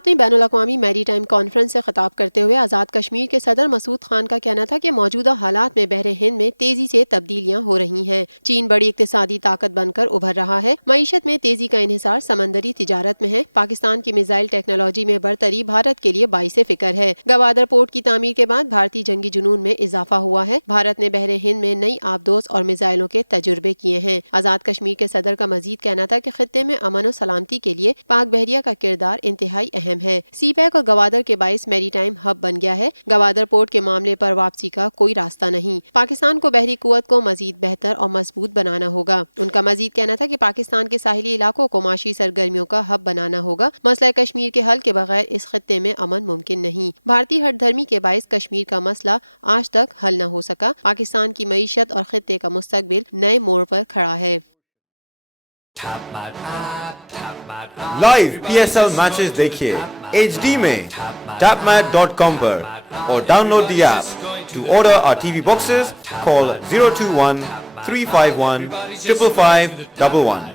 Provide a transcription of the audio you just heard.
7ویں بین الاقوامی میری time conference سے خطاب کرتے ہوئے آزاد کشمیر کے صدر مسعود خان کا کہنا تھا کہ موجودہ حالات میں بحر ہند میں تیزی سے تبدیلیاں ہو رہی ہیں۔ چین بڑی اقتصادی طاقت بن کر ابھر رہا ہے۔ معیشت میں تیزی کا انحصار سمندری تجارت میں ہے۔ پاکستان کی میزائل ٹیکنالوجی میں برتری بھارت کے لیے باعث فکر ہے۔ گوادر پورٹ کی تعمیر کے بعد بھارتی جنگی جنون میں اضافہ ہوا ہے۔ بھارت نے بحر ہند میں نئی آبدوز اور میزائلوں کے تجربے کیے ہیں۔ آزاد کشمیر کے صدر کا مزید کہنا تھا کہ خطے میں امن و سلامتی کے لیے پاک بحریہ کا کردار انتہائی اہم ہے۔ سی پیک اور گوادر کے باعث میری ٹائم ہب بن گیا ہے۔ گوادر پورٹ کے معاملے پر واپسی کا کوئی راستہ نہیں۔ پاکستان کو بحری قوت کو مزید بہتر اور مضبوط بنانا ہوگا۔ ان کا مزید کہنا تھا کہ پاکستان کے ساحلی علاقوں کو معاشی سرگرمیوں کا ہب بنانا ہوگا۔ مسئلہ کشمیر کے حل کے بغیر اس خطے میں امن ممکن نہیں۔ بھارتی ہٹ دھرمی کے باعث کشمیر کا مسئلہ آج تک حل نہ ہو سکا۔ پاکستان کی معیشت اور خطے کا مستقبل نئے موڑ پر کھڑا ہے۔ لائیو PSL میچز دیکھیے HD میں tapmat.com پر اور download the app. To order our TV boxes call 021 351 55511